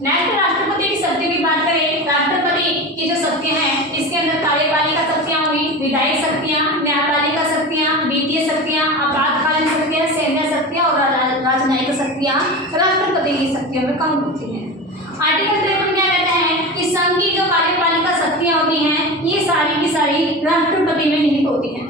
Next राष्ट्रपति की शक्तियों की बात करें, राष्ट्रपति की जो शक्तियां हैं इसके अंदर कार्यपालिका शक्तियां होंगी, विधायक शक्तियां, न्यायपालिका शक्तियां, वित्तीय शक्तियां, आपातकालीन शक्तियां, सैन्य शक्तियां और राजनयिक शक्तियां राष्ट्रपति की शक्तियों में काउंट होती हैं। आर्टिकल 53 क्या कहता है कि संघ की जो कार्यपालिका शक्तियां होती हैं ये सारी की सारी राष्ट्रपति में निहित होती हैं।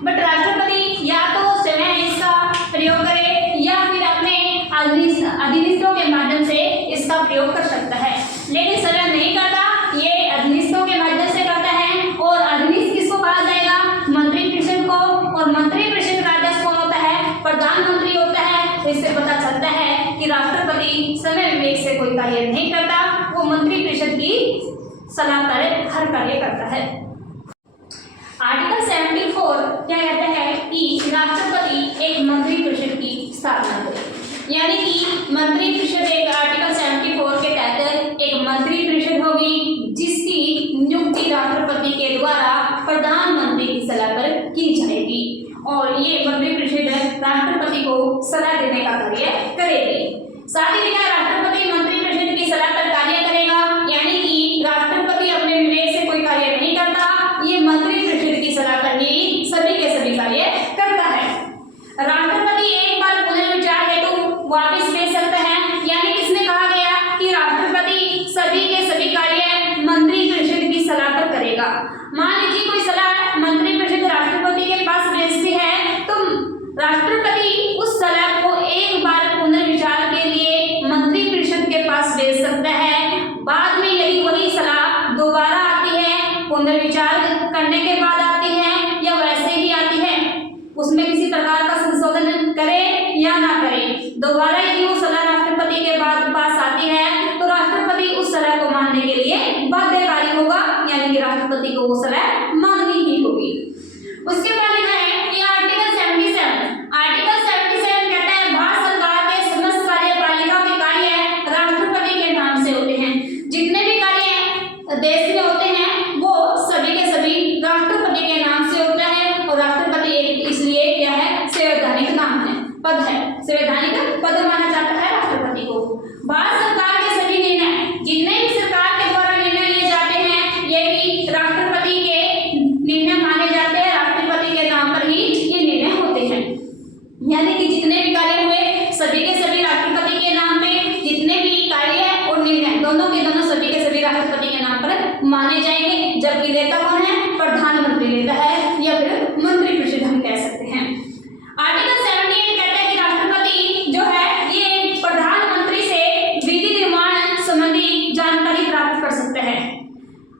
बट राष्ट्रपति या तो स्वयं इसका प्रयोग करे या फिर अपने अधिनियमों के माध्यम से इसका प्रयोग कर सकता है, लेकिन स्वयं नहीं करता, ये अधिनियमों के माध्यम से करता है। और अधिनियम किसको कहा जाएगा? मंत्रिपरिषद को, और मंत्रिपरिषद का अध्यक्ष कौन होता है? प्रधानमंत्री होता है। तो इससे पता चलता है कि राष्ट्रपति समय विवेक से कोई कार्य नहीं करता, वो मंत्रिपरिषद की सलाह पर हर कार्य करता है। आर्टिकल 74 क्या कहता है कि राष्ट्रपति एक मंत्रिपरिषद की स्थापना करे, यानी कि मंत्रिपरिषद एक आर्टिकल 74 के तहत एक मंत्रिपरिषद होगी जिसकी नियुक्ति राष्ट्रपति के द्वारा प्रधानमंत्री की सलाह पर की जाएगी, और ये मंत्रिपरिषद राष्ट्रपति को सलाह देने का कार्य करेगी। साथ ही राष्ट्रपति मंत्रिपरिषद की सलाह पर कार्य करेगा, यानी कि राष्ट्रपति अपने विवेक से कोई कार्य नहीं करता, ये मंत्रिपरिषद की सलाह पर ही सभी के सभी कार्य करता है। राष्ट्रपति एक बार पुनर्विचार हेतु वापस भेज सकता है, यानी किसने कहा गया कि राष्ट्रपति सभी के सभी कार्य मंत्रिपरिषद की सलाह पर करेगा। मान लीजिए कोई सलाह मंत्रिपरिषद राष्ट्रपति के पास भेजती है तो राष्ट्रपति उस सलाह को एक बार पुनर्विचार के लिए मंत्रिपरिषद के पास भेज सकता है। बाद में यदि वही सलाह दोबारा आती है, पुनर्विचार करने के बाद आती है या वैसे ही आती है, उसमें किसी प्रकार का संशोधन करे या ना करे, दोबारा यदि वो सलाह राष्ट्रपति के पास आती है तो राष्ट्रपति उस सलाह को मानने के लिए बाध्यकारी होगा, यानी कि राष्ट्रपति को वो सलाह माननी ही होगी। उसके बाद लिखा है कि आर्टिकल 77 कहता है भारत सरकार के समस्त कार्यपालिका के कार्य राष्ट्रपति के नाम से होते हैं। जितने भी कार्य देश में होते हैं वो सभी के सभी राष्ट्रपति के नाम से होता है, और राष्ट्रपति इसलिए क्या है? संवैधानिक नाम है, पद है, संवैधानिक पद माना जाता है राष्ट्रपति को। भारत सरकार के सभी निर्णय, जितने भी सरकार के द्वारा निर्णय लिए जाते हैं, ये भी राष्ट्रपति के निर्णय माने जाते हैं, राष्ट्रपति के नाम पर ही ये निर्णय होते हैं। यानी कि जितने भी कार्य हुए सभी के सभी राष्ट्रपति के नाम पे, जितने भी कार्य और निर्णय दोनों के दोनों सभी के सभी राष्ट्रपति के नाम पर माने जाएंगे। जबकि लेता कौन है? प्रधानमंत्री लेता है, या फिर मंत्रिपरिषद हम कह सकते हैं। आर्टिकल 78 कहता है कि राष्ट्रपति जो है ये प्रधानमंत्री से विधि निर्माण संबंधी जानकारी प्राप्त कर सकता है।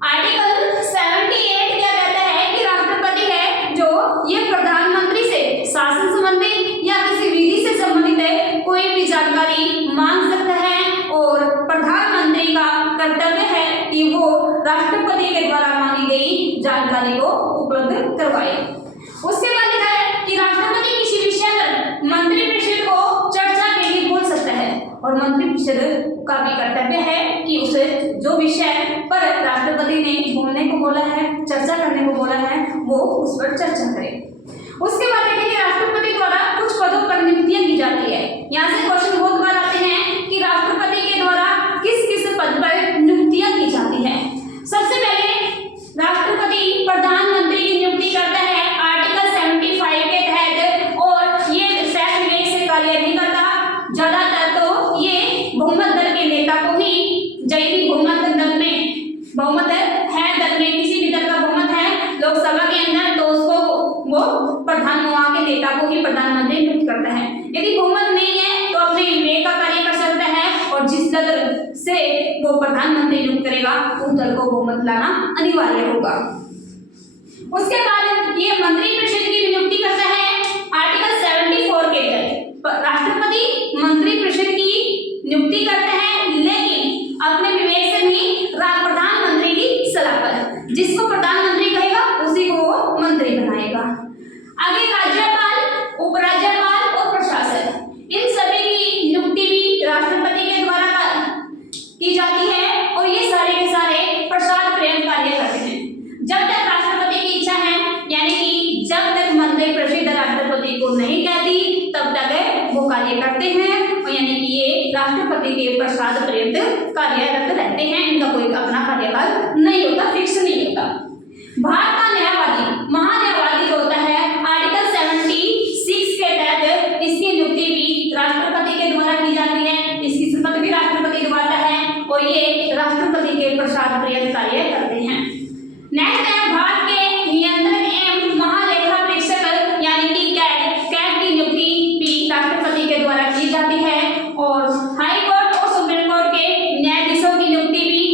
आर्टिकल 78 क्या कहता है कि राष्ट्रपति है जो ये प्रधानमंत्री से शासन संबंधी या किसी विधि से संबंधित है कोई भी जानकारी मांग सकता है, और प्रधानमंत्री का कर्तव्य है कि वो राष्ट्रपति के द्वारा मांगी गई जानकारी को उपलब्ध करवाए। उसके बाद लिखा है कि राष्ट्रपति किसी विषय पर मंत्रिपरिषद को चर्चा के लिए बोल सकता है, और मंत्रिपरिषद का भी कर्तव्य है कि उसे जो विषय पर राष्ट्रपति ने बोलने को बोला है, चर्चा करने को बोला है, वो उस पर चर्चा करे। उसके बाद देखिए राष्ट्रपति द्वारा कुछ पदों पर नियुक्तियां की जाती है। यहाँ से क्वेश्चन बहुत बार आते हैं कि राष्ट्रपति के द्वारा किस किस पद पर नियुक्तियां की जाती है। सबसे पहले राष्ट्रपति प्रधानमंत्री की नियुक्ति करता है आर्टिकल 75 के तहत, और ये स्वयं विवेक से कार्य नहीं करता। ज्यादातर तो ये बहुमत दल के नेता को ही, जैसे बहुमत दल में बहुमत है, दल में किसी भी दल का बहुमत है लोकसभा के अंदर, तो उसको वो प्रधान वहाँ के नेता को ही प्रधानमंत्री नियुक्त करता है। यदि बहुमत नहीं है तो अपने विवेक का कार्य कर सकता है, और जिस दल से वो प्रधानमंत्री नियुक्त करेगा उस दल को बहुमत लाना अनिवार्य होगा। उसके बाद ये मंत्रिपरिषद की नियुक्ति करता है आर्टिकल 74 के तहत। राष्ट्रपति मंत्रिपरिषद की नियुक्ति करता है, लेकिन अपने विवेक से नहीं, प्रधानमंत्री की सलाह पर। जिसको प्रधानमंत्री कहेगा उसी को वो मंत्री बनाएगा। आगे राज्यपाल, उपराज्यपाल और प्रशासक, इन सभी की नियुक्ति भी राष्ट्रपति के द्वारा की जाती है, और ये सारे के सारे प्रसाद प्रेम कार्य करते हैं। जब तक राष्ट्रपति की इच्छा है, यानी कि जब तक मंत्रिपरिषद राष्ट्रपति को नहीं कहती तब तक वो कार्य करते हैं, और यानी कि ये राष्ट्रपति के प्रसाद पर्यंत कार्यरत रहते हैं। इनका कोई अपना कार्यकाल नहीं होता, फिक्स नहीं होता। भारत का न्यायवादी महान्यायवादी जो होता है आर्टिकल 76 के तहत इसकी नियुक्ति भी राष्ट्रपति के द्वारा की जाती है, इसकी शपथ भी राष्ट्रपति दिलवाता है और ये राष्ट्रपति के प्रसाद पर्यंत कार्य करते हैं। नेक्स्ट है भारत के नियंत्रक एवं महालेखा परीक्षक यानी कि कैग की नियुक्ति भी राष्ट्रपति के द्वारा की जाती है और हाई कोर्ट और सुप्रीम कोर्ट के न्यायाधीशों की नियुक्ति भी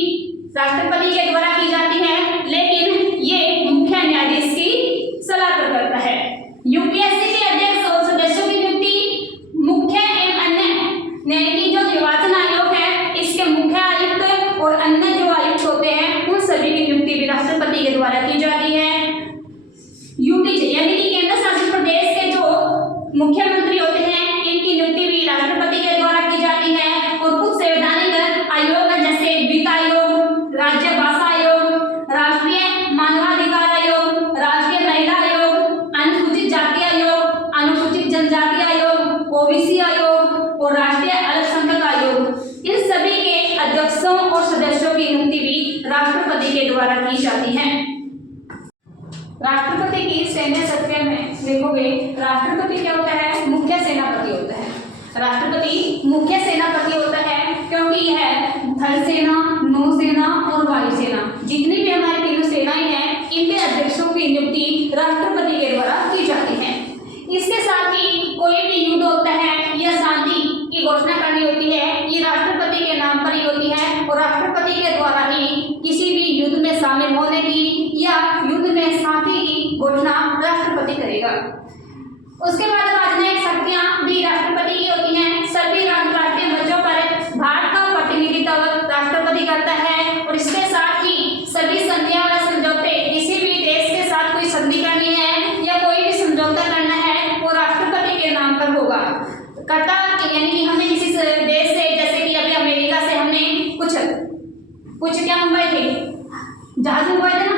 राष्ट्रपति के द्वारा की जाती है, लेकिन ये मुख्य न्यायाधीश की सलाह पर करता है। यूपीएससी के अध्यक्ष और सदस्यों की नियुक्ति मुख्य एवं अन्य यानी कि जो निर्वाचन आयोग है इसके मुख्य आयुक्त और अन्य जो आयुक्त होते हैं उन सभी की नियुक्ति भी राष्ट्रपति के द्वारा की जाती है। यूटीजे यानी कि केंद्र शासित प्रदेश के जो मुख्यमंत्री होते हैं इनकी नियुक्ति भी राष्ट्रपति के द्वारा की जाती है और कुछ संवैधानिक आयोग है जैसे वित्त आयोग, राज्य भाषा आयोग, राष्ट्रीय मानवाधिकार आयोग, राष्ट्रीय महिला आयोग, अनुसूचित जाति आयोग, अनुसूचित जनजाति आयोग, ओबीसी आयोग और राष्ट्रीय अल्पसंख्यक आयोग। इन सभी के अध्यक्षों और सदस्यों की नियुक्ति भी राष्ट्रपति के द्वारा की जाती है। राष्ट्रपति की सैन्य शक्तियों में देखोगे राष्ट्रपति क्या होता है, मुख्य सेनापति होता है। राष्ट्रपति मुख्य सेनापति होता है क्योंकि यह थल सेना, नौसेना और वायुसेना जितनी भी हमारी तीनों सेनाएं हैं इनके अध्यक्षों की नियुक्ति राष्ट्रपति के द्वारा की जाती है। इसके साथ ही कोई भी युद्ध होता है या शांति की घोषणा करनी होती है ये राष्ट्रपति के नाम पर ही होती है और राष्ट्रपति के द्वारा ही किसी भी युद्ध में शामिल होने की या युद्ध में शांति की घोषणा राष्ट्रपति करेगा। उसके बाद राजनयिक शक्तियां भी राष्ट्रपति की होती हैं। सभी अंतर्राष्ट्रीय मंचों पर भारत का प्रतिनिधित्व राष्ट्रपति करता है और इसके साथ ही सभी संधियां व समझौते किसी भी देश के साथ कोई संधि करनी है या कोई भी समझौता करना है वो राष्ट्रपति के नाम पर होगा करता यानी कि हमने किसी देश से जैसे कि अभी अमेरिका से हमने कुछ क्या मंगवाए थे, जहाज मंगवाए थे ना।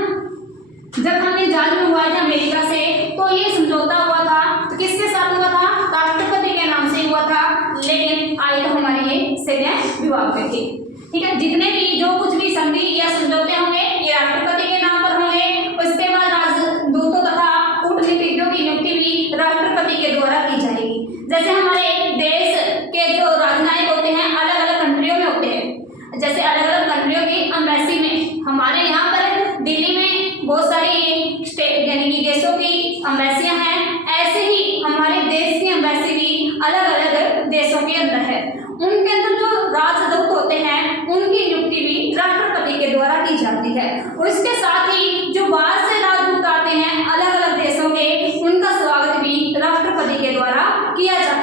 जब हमने जहाज मंगवाए थे अमेरिका से तो ये समझौता हुआ था तो किसके साथ हुआ था, राष्ट्रपति के नाम से हुआ था, लेकिन आए तो हमारे ये सैन्य विभाग में थे। ठीक है, जितने भी जो कुछ भी संधि या समझौते होंगे ये राष्ट्रपति के नाम पर होंगे। उसके बाद राजदूतों तथा कूटनीतिज्ञों की नियुक्ति भी राष्ट्रपति के द्वारा की जाएगी। जैसे हमारे देश के जो राजनयिक होते हैं अलग अलग कंट्रियों में होते हैं, जैसे अलग अलग कंट्रियों की एम्बेसी में हमारे यहाँ पर दिल्ली में बहुत सारी स्टेट यानी कि देशों की एम्बेसियां हैं, ऐसे ही हमारे देश की एम्बेसी भी अलग अलग देशों के अंदर है। उनके अंदर जो राजदूत होते हैं उनकी नियुक्ति भी राष्ट्रपति के द्वारा की जाती है और इसके साथ ही जो बाहर से राजदूत आते हैं अलग अलग देशों के उनका स्वागत भी राष्ट्रपति के द्वारा किया जाता है।